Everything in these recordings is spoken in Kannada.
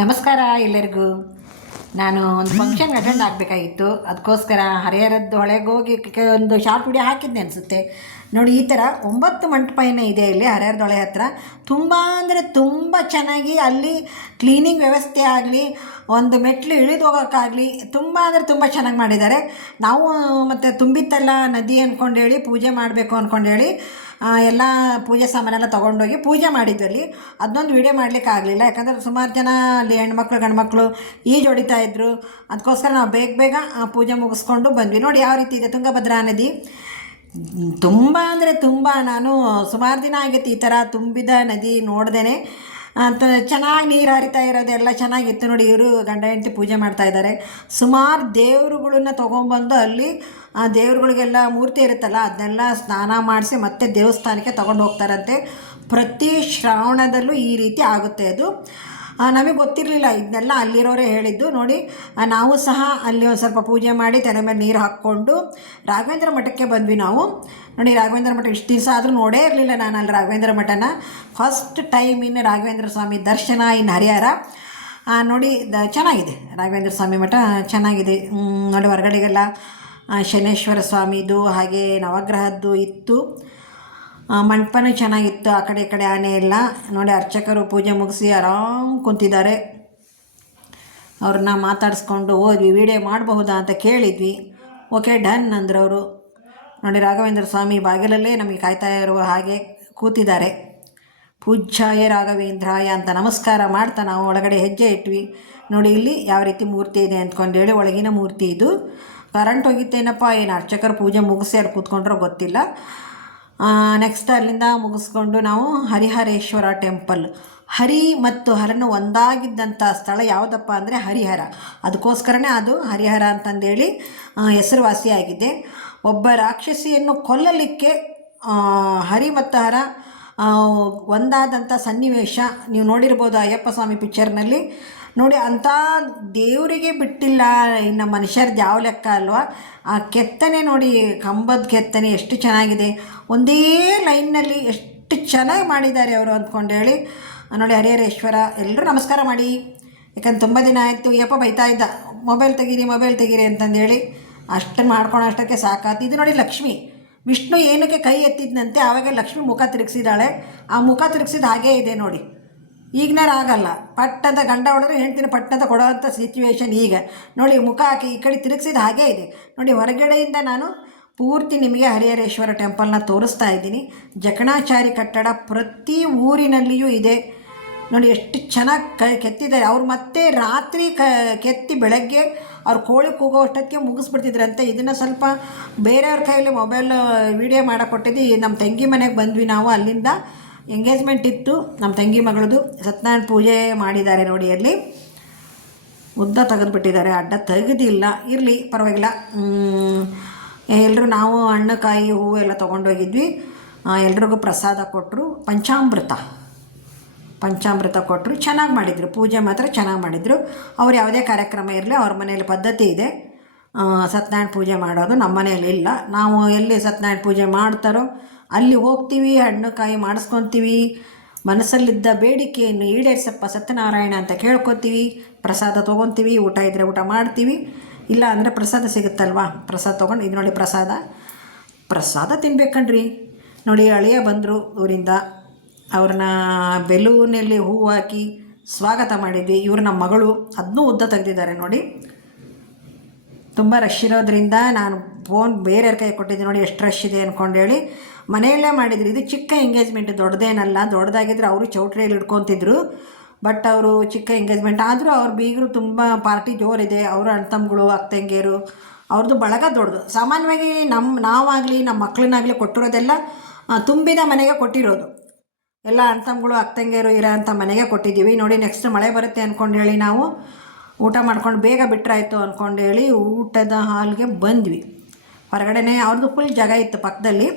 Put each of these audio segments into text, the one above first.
ನಮಸ್ಕಾರ ಎಲ್ಲರಿಗೂ. ನಾನು ಒಂದು ಫಂಕ್ಷನ್ಗೆ ಅಟೆಂಡ್ ಆಗಬೇಕಾಗಿತ್ತು. ಅದಕ್ಕೋಸ್ಕರ ಹರಿಹರದ್ದು ಹೊಳೆಗೆ ಹೋಗಿ ಒಂದು ಶಾರ್ಟ್ ವಿಡಿಯೋ ಹಾಕಿದ್ದೆ ಅನಿಸುತ್ತೆ. ನೋಡಿ, ಈ ಥರ 9 ಮಂಟಪ ಇದೆ ಇಲ್ಲಿ ಹರಿಹರದ ಹೊಳೆ ಹತ್ರ. ತುಂಬ ಅಂದರೆ ತುಂಬ ಚೆನ್ನಾಗಿ ಅಲ್ಲಿ ಕ್ಲೀನಿಂಗ್ ವ್ಯವಸ್ಥೆ ಆಗಲಿ, ಒಂದು ಮೆಟ್ಲು ಇಳಿದು ಹೋಗೋಕ್ಕಾಗಲಿ ತುಂಬ ಅಂದರೆ ತುಂಬ ಚೆನ್ನಾಗಿ ಮಾಡಿದ್ದಾರೆ. ನಾವು ಮತ್ತು ತುಂಬಿತ್ತಲ್ಲ ನದಿ ಅಂದ್ಕೊಂಡೇಳಿ ಪೂಜೆ ಮಾಡಬೇಕು ಅಂದ್ಕೊಂಡೇಳಿ ಎಲ್ಲ ಪೂಜೆ ಸಾಮಾನೆಲ್ಲ ತೊಗೊಂಡೋಗಿ ಪೂಜೆ ಮಾಡಿದ್ವಿ. ಅದನ್ನೊಂದು ವೀಡಿಯೋ ಮಾಡಲಿಕ್ಕೆ ಆಗಲಿಲ್ಲ, ಯಾಕಂದರೆ ಸುಮಾರು ಜನ ಅಲ್ಲಿ ಹೆಣ್ಮಕ್ಳು ಗಂಡ್ಮಕ್ಳು ಈಜು ಹೊಡಿತಾಯಿದ್ರು. ಅದಕ್ಕೋಸ್ಕರ ನಾವು ಬೇಗ ಪೂಜೆ ಮುಗಿಸ್ಕೊಂಡು ಬಂದ್ವಿ. ನೋಡಿ ಯಾವ ರೀತಿ ಇದೆ ತುಂಗಭದ್ರಾ ನದಿ. ತುಂಬ ಅಂದರೆ ತುಂಬ, ನಾನು ಸುಮಾರು ದಿನ ಆಗಿತ್ತು ಈ ಥರ ತುಂಬಿದ ನದಿ ನೋಡ್ದೇ. ಅಂತ ಚೆನ್ನಾಗಿ ನೀರು ಹರಿತಾ ಇರೋದೆಲ್ಲ ಚೆನ್ನಾಗಿತ್ತು. ನೋಡಿ, ಇವರು ಗಂಡ ಹೆಂಡತಿ ಪೂಜೆ ಮಾಡ್ತಾಯಿದ್ದಾರೆ. ಸುಮಾರು ದೇವರುಗಳನ್ನ ತೊಗೊಂಬಂದು ಅಲ್ಲಿ ಆ ದೇವ್ರುಗಳಿಗೆಲ್ಲ ಮೂರ್ತಿ ಇರುತ್ತಲ್ಲ ಅದನ್ನೆಲ್ಲ ಸ್ನಾನ ಮಾಡಿಸಿ ಮತ್ತೆ ದೇವಸ್ಥಾನಕ್ಕೆ ತೊಗೊಂಡು ಹೋಗ್ತಾರಂತೆ. ಪ್ರತಿ ಶ್ರಾವಣದಲ್ಲೂ ಈ ರೀತಿ ಆಗುತ್ತೆ. ಅದು ನಮಗೆ ಗೊತ್ತಿರಲಿಲ್ಲ, ಇದನ್ನೆಲ್ಲ ಅಲ್ಲಿರೋರೇ ಹೇಳಿದ್ದು. ನೋಡಿ, ನಾವು ಸಹ ಅಲ್ಲಿ ಒಂದು ಸ್ವಲ್ಪ ಪೂಜೆ ಮಾಡಿ ತಲೆ ಮೇಲೆ ನೀರು ಹಾಕ್ಕೊಂಡು ರಾಘವೇಂದ್ರ ಮಠಕ್ಕೆ ಬಂದ್ವಿ ನಾವು. ನೋಡಿ, ರಾಘವೇಂದ್ರ ಮಠ ಇಷ್ಟು ದಿವಸ ಆದರೂ ನೋಡೇ ಇರಲಿಲ್ಲ ನಾನು ಅಲ್ಲಿ ರಾಘವೇಂದ್ರ ಮಠನ. ಫಸ್ಟ್ ಟೈಮ್ ಇನ್ನು ರಾಘವೇಂದ್ರ ಸ್ವಾಮಿ ದರ್ಶನ ಇನ್ನು ಹರಿಹರ. ನೋಡಿ, ಚೆನ್ನಾಗಿದೆ ರಾಘವೇಂದ್ರ ಸ್ವಾಮಿ ಮಠ, ಚೆನ್ನಾಗಿದೆ. ನೋಡಿ, ಹೊರಗಡೆಗೆಲ್ಲ ಶನೇಶ್ವರ ಸ್ವಾಮಿದು ಹಾಗೆ ನವಗ್ರಹದ್ದು ಇತ್ತು. ಮಂಟಪನೂ ಚೆನ್ನಾಗಿತ್ತು. ಆ ಕಡೆ ಈ ಕಡೆ ಆನೆ ಎಲ್ಲ. ನೋಡಿ, ಅರ್ಚಕರು ಪೂಜೆ ಮುಗಿಸಿ ಆರಾಮ್ ಕುಂತಿದ್ದಾರೆ. ಅವ್ರನ್ನ ಮಾತಾಡಿಸ್ಕೊಂಡು ಹೋದ್ವಿ. ವಿಡಿಯೋ ಮಾಡಬಹುದಾ ಅಂತ ಕೇಳಿದ್ವಿ. ಓಕೆ, ಡನ್ ಅಂದರು ಅವರು. ನೋಡಿ, ರಾಘವೇಂದ್ರ ಸ್ವಾಮಿ ಬಾಗಿಲಲ್ಲೇ ನಮಗೆ ಕಾಯ್ತಾ ಇರುವ ಹಾಗೆ ಕೂತಿದ್ದಾರೆ. ಪೂಜ್ಯಾಯ ರಾಘವೇಂದ್ರಾಯ ಅಂತ ನಮಸ್ಕಾರ ಮಾಡ್ತಾ ನಾವು ಒಳಗಡೆ ಹೆಜ್ಜೆ ಇಟ್ವಿ. ನೋಡಿ, ಇಲ್ಲಿ ಯಾವ ರೀತಿ ಮೂರ್ತಿ ಇದೆ ಅಂದ್ಕೊಂಡೇಳಿ ಒಳಗಿನ ಮೂರ್ತಿ ಇದು. ಕರೆಂಟ್ ಹೋಗಿತ್ತೇನಪ್ಪ, ಏನು ಅರ್ಚಕರು ಪೂಜೆ ಮುಗಿಸಿ ಅಲ್ಲಿ ಕೂತ್ಕೊಂಡ್ರೋ ಗೊತ್ತಿಲ್ಲ. ನೆಕ್ಸ್ಟ್ ಅಲ್ಲಿಂದ ಮುಗಿಸ್ಕೊಂಡು ನಾವು ಹರಿಹರೇಶ್ವರ ಟೆಂಪಲ್. ಹರಿ ಮತ್ತು ಹರನು ಒಂದಾಗಿದ್ದಂಥ ಸ್ಥಳ ಯಾವುದಪ್ಪ ಅಂದರೆ ಹರಿಹರ. ಅದಕ್ಕೋಸ್ಕರನೇ ಅದು ಹರಿಹರ ಅಂತಂದೇಳಿ ಹೆಸರುವಾಸಿಯಾಗಿದೆ. ಒಬ್ಬ ರಾಕ್ಷಸಿಯನ್ನು ಕೊಲ್ಲಲಿಕ್ಕೆ ಹರಿ ಮತ್ತು ಹರ ಒಂದಾದಂಥ ಸನ್ನಿವೇಶ ನೀವು ನೋಡಿರ್ಬೋದು ಅಯ್ಯಪ್ಪ ಸ್ವಾಮಿ ಪಿಕ್ಚರ್ನಲ್ಲಿ. ನೋಡಿ, ಅಂಥ ದೇವರಿಗೆ ಬಿಟ್ಟಿಲ್ಲ, ಇನ್ನು ಮನುಷ್ಯರದ್ದು ಯಾವ ಲೆಕ್ಕ ಅಲ್ವಾ. ಆ ಕೆತ್ತನೆ ನೋಡಿ, ಕಂಬದ ಕೆತ್ತನೆ ಎಷ್ಟು ಚೆನ್ನಾಗಿದೆ. ಒಂದೇ ಲೈನ್ನಲ್ಲಿ ಎಷ್ಟು ಚೆನ್ನಾಗಿ ಮಾಡಿದ್ದಾರೆ ಅವರು ಅಂದ್ಕೊಂಡೇಳಿ. ನೋಡಿ, ಹರಿಹರೇಶ್ವರ. ಎಲ್ಲರೂ ನಮಸ್ಕಾರ ಮಾಡಿ, ಯಾಕಂದ್ರೆ ತುಂಬ ದಿನ ಆಯಿತು. ಯಪ್ಪ ಬೈತಾ ಇದ್ದ, ಮೊಬೈಲ್ ತೆಗೀರಿ ಅಂತಂದೇಳಿ. ಅಷ್ಟನ್ನು ಮಾಡ್ಕೊಂಡು ಅಷ್ಟಕ್ಕೆ ಸಾಕಾತು. ಇದು ನೋಡಿ ಲಕ್ಷ್ಮಿ. ವಿಷ್ಣು ಏನಕ್ಕೆ ಕೈ ಎತ್ತಿದ್ನಂತೆ, ಆವಾಗ ಲಕ್ಷ್ಮಿ ಮುಖ ತಿರುಗಿಸಿದಾಳೆ. ಆ ಮುಖ ತಿರುಗಿಸಿದ ಹಾಗೇ ಇದೆ ನೋಡಿ. ಈಗಿನಾರು ಆಗಲ್ಲ, ಪಟ್ಟಂತ ಗಂಡ ಹೊಡೆದ್ರೆ ಹೆಂಡ್ತಿನ ಪಟ್ಟಂತ ಕೊಡೋವಂಥ ಸಿಚುವೇಶನ್ ಈಗ. ನೋಡಿ, ಮುಖ ಹಾಕಿ ಈ ಕಡೆ ತಿರುಗಿಸಿದ ಹಾಗೇ ಇದೆ. ನೋಡಿ, ಹೊರಗಡೆಯಿಂದ ನಾನು ಪೂರ್ತಿ ನಿಮಗೆ ಹರಿಹರೇಶ್ವರ ಟೆಂಪಲ್ನ ತೋರಿಸ್ತಾ ಇದ್ದೀನಿ. ಜಕಣಾಚಾರಿ ಕಟ್ಟಡ ಪ್ರತಿ ಊರಿನಲ್ಲಿಯೂ ಇದೆ. ನೋಡಿ, ಎಷ್ಟು ಚೆನ್ನಾಗಿ ಕೆತ್ತಿದ್ದಾರೆ ಅವ್ರು. ಮತ್ತೆ ರಾತ್ರಿ ಕೆತ್ತಿ ಬೆಳಗ್ಗೆ ಅವ್ರು ಕೋಳಿ ಕೂಗೋ ಅಷ್ಟೊತ್ತಿಗೆ ಮುಗಿಸ್ಬಿಡ್ತಿದ್ರಂತೆ. ಇದನ್ನು ಸ್ವಲ್ಪ ಬೇರೆಯವ್ರ ಕೈಯಲ್ಲಿ ಮೊಬೈಲ್ ವೀಡಿಯೋ ಮಾಡೋಕ್ಕೊಟ್ಟಿದ್ದು. ನಮ್ಮ ತಂಗಿ ಮನೆಗೆ ಬಂದ್ವಿ ನಾವು. ಅಲ್ಲಿಂದ ಎಂಗೇಜ್ಮೆಂಟ್ ಇತ್ತು ನಮ್ಮ ತಂಗಿ ಮಗಳದು. ಸತ್ಯನಾರಾಯಣ ಪೂಜೆ ಮಾಡಿದ್ದಾರೆ ನೋಡಿ. ಅಲ್ಲಿ ಉದ್ದ ತೆಗೆದುಬಿಟ್ಟಿದ್ದಾರೆ, ಅಡ್ಡ ತೆಗೆದಿಲ್ಲ. ಇರಲಿ, ಪರವಾಗಿಲ್ಲ. ಎಲ್ಲರೂ ನಾವು ಹಣ್ಣುಕಾಯಿ ಹೂವು ಎಲ್ಲ ತೊಗೊಂಡೋಗಿದ್ವಿ. ಎಲ್ರಿಗೂ ಪ್ರಸಾದ ಕೊಟ್ಟರು. ಪಂಚಾಮೃತ ಕೊಟ್ಟರು. ಚೆನ್ನಾಗಿ ಮಾಡಿದರು, ಪೂಜೆ ಮಾತ್ರ ಚೆನ್ನಾಗಿ ಮಾಡಿದರು. ಅವ್ರು ಯಾವುದೇ ಕಾರ್ಯಕ್ರಮ ಇರಲಿ ಅವ್ರ ಮನೇಲಿ ಪದ್ಧತಿ ಇದೆ ಸತ್ಯನಾರಾಯಣ ಪೂಜೆ ಮಾಡೋದು. ನಮ್ಮ ಮನೇಲಿ ಇಲ್ಲ. ನಾವು ಎಲ್ಲಿ ಸತ್ಯನಾರಾಯಣ ಪೂಜೆ ಮಾಡ್ತಾರೋ ಅಲ್ಲಿ ಹೋಗ್ತೀವಿ, ಹಣ್ಣು ಕಾಯಿ ಮಾಡಿಸ್ಕೊತೀವಿ. ಮನಸ್ಸಲ್ಲಿದ್ದ ಬೇಡಿಕೆಯನ್ನು ಈಡೇರಿಸಪ್ಪ ಸತ್ಯನಾರಾಯಣ ಅಂತ ಕೇಳ್ಕೊತೀವಿ. ಪ್ರಸಾದ ತೊಗೊತೀವಿ. ಊಟ ಇದ್ದರೆ ಊಟ ಮಾಡ್ತೀವಿ, ಇಲ್ಲ ಅಂದರೆ ಪ್ರಸಾದ ಸಿಗುತ್ತಲ್ವ, ಪ್ರಸಾದ ತೊಗೊಂಡು. ಇದು ನೋಡಿ, ಪ್ರಸಾದ ತಿನ್ಬೇಕಣ್ರಿ. ನೋಡಿ, ಅಳಿಯ ಬಂದರು ಊರಿಂದ. ಅವ್ರನ್ನ ಬೆಲೂನಲ್ಲಿ ಹೂವು ಹಾಕಿ ಸ್ವಾಗತ ಮಾಡಿದ್ವಿ. ಇವರು ನಮ್ಮ ಮಗಳು, ಅದನ್ನೂ ಉದ್ದ ತೆಗೆದಿದ್ದಾರೆ ನೋಡಿ. ತುಂಬ ರಶ್ ಇರೋದ್ರಿಂದ ನಾನು ಫೋನ್ ಬೇರೆಯವ್ರ ಕೈ ಕೊಟ್ಟಿದ್ದೆ. ನೋಡಿ ಎಷ್ಟು ರಶ್ ಇದೆ ಅಂದ್ಕೊಂಡೇಳಿ. ಮನೆಯಲ್ಲೇ ಮಾಡಿದ್ರು. ಇದು ಚಿಕ್ಕ ಎಂಗೇಜ್ಮೆಂಟ್, ದೊಡ್ಡದೇನಲ್ಲ. ದೊಡ್ಡದಾಗಿದ್ದರೆ ಅವರು ಚೌಟ್ರಿಯಲ್ಲಿ ಇಟ್ಕೊತಿದ್ರು. ಬಟ್ ಅವರು ಚಿಕ್ಕ ಎಂಗೇಜ್ಮೆಂಟ್ ಆದರೂ ಅವ್ರ ಬೀಗರು ತುಂಬ ಪಾರ್ಟಿ ಜೋರಿದೆ. ಅವರು ಅಣ್ಣ ತಮ್ಮಗಳು ಅಕ್ಕ ತಂಗಿಯರು ಅವ್ರದ್ದು ಬಳಗ ದೊಡ್ಡದು. ಸಾಮಾನ್ಯವಾಗಿ ನಾವಾಗಲಿ ನಮ್ಮ ಮಕ್ಕಳನ್ನಾಗಲಿ ಕೊಟ್ಟಿರೋದೆಲ್ಲ ತುಂಬಿದ ಮನೆಗೆ ಕೊಟ್ಟಿರೋದು. ಎಲ್ಲ ಅಣ್ಣ ತಮ್ಮಗಳು ಅಕ್ಕ ತಂಗಿಯರು ಇರೋ ಅಂಥ ಮನೆಗೆ ಕೊಟ್ಟಿದ್ದೀವಿ. ನೋಡಿ, ನೆಕ್ಸ್ಟ್ ಮಳೆ ಬರುತ್ತೆ ಅಂದ್ಕೊಂಡೇಳಿ ನಾವು ಊಟ ಮಾಡ್ಕೊಂಡು ಬೇಗ ಬಿಟ್ಟರಾಯ್ತು ಅಂದ್ಕೊಂಡೇಳಿ ಊಟದ ಹಾಲ್ಗೆ ಬಂದ್ವಿ. ಹೊರಗಡೆನೇ ಅವ್ರದ್ದು ಫುಲ್ ಜಾಗ ಇತ್ತು, ಪಕ್ಕದಲ್ಲಿ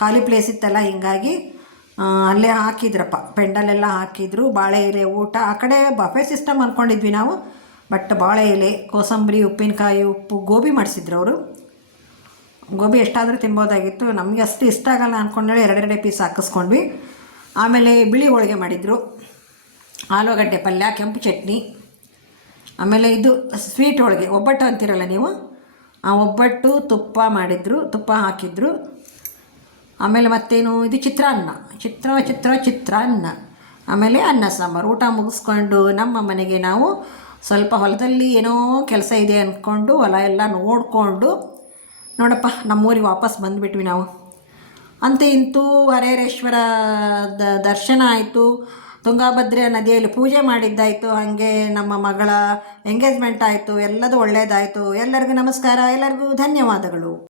ಖಾಲಿ ಪ್ಲೇಸ್ ಇತ್ತಲ್ಲ, ಹಿಂಗಾಗಿ ಅಲ್ಲೇ ಹಾಕಿದ್ರಪ್ಪ, ಪೆಂಡಲೆಲ್ಲ ಹಾಕಿದ್ರು. ಬಾಳೆ ಎಲೆ ಊಟ. ಆ ಕಡೆ ಬಫೆ ಸಿಸ್ಟಮ್ ಅಂದ್ಕೊಂಡಿದ್ವಿ ನಾವು, ಬಟ್ ಬಾಳೆ ಎಲೆ, ಕೋಸಂಬರಿ, ಉಪ್ಪಿನಕಾಯಿ, ಉಪ್ಪು, ಗೋಬಿ ಮಾಡಿಸಿದ್ರು ಅವರು. ಗೋಬಿ ಎಷ್ಟಾದರೂ ತಿನ್ಬೋದಾಗಿತ್ತು. ನಮಗೆ ಅಷ್ಟು ಇಷ್ಟ ಆಗಲ್ಲ ಅಂದ್ಕೊಂಡೇಳಿ 2 ಪೀಸ್ ಹಾಕಿಸ್ಕೊಂಡ್ವಿ. ಆಮೇಲೆ ಬಿಳಿ ಹೋಳಿಗೆ ಮಾಡಿದರು. ಆಲೂಗಡ್ಡೆ ಪಲ್ಯ, ಕೆಂಪು ಚಟ್ನಿ, ಆಮೇಲೆ ಇದು ಸ್ವೀಟ್ ಹೋಳಿಗೆ, ಒಬ್ಬಟ್ಟು ಅಂತೀರಲ್ಲ ನೀವು, ಆ ಒಬ್ಬಟ್ಟು ತುಪ್ಪ ಮಾಡಿದ್ರು, ತುಪ್ಪ ಹಾಕಿದ್ರು. ಆಮೇಲೆ ಮತ್ತೇನು, ಇದು ಚಿತ್ರಾನ್ನ. ಆಮೇಲೆ ಅನ್ನ ಸಾಂಬಾರು. ಊಟ ಮುಗಿಸ್ಕೊಂಡು ನಮ್ಮ ಮನೆಗೆ ನಾವು ಸ್ವಲ್ಪ ಹೊಲದಲ್ಲಿ ಏನೋ ಕೆಲಸ ಇದೆ ಅಂದ್ಕೊಂಡು ಹೊಲ ಎಲ್ಲ ನೋಡಿಕೊಂಡು, ನೋಡಪ್ಪ ನಮ್ಮೂರಿಗೆ ವಾಪಸ್ ಬಂದುಬಿಟ್ವಿ ನಾವು. ಅಂತೂ ಇಂತೂ ಹರೇಶ್ವರ ದರ್ಶನ ಆಯಿತು, ತುಂಗಾಭದ್ರಾ ನದಿಯಲ್ಲಿ ಪೂಜೆ ಮಾಡಿದ್ದಾಯಿತು, ಹಾಗೆ ನಮ್ಮ ಮಗಳ ಎಂಗೇಜ್ಮೆಂಟ್ ಆಯಿತು, ಎಲ್ಲದೂ ಒಳ್ಳೆಯದಾಯಿತು. ಎಲ್ಲರಿಗೂ ನಮಸ್ಕಾರ, ಎಲ್ಲರಿಗೂ ಧನ್ಯವಾದಗಳು.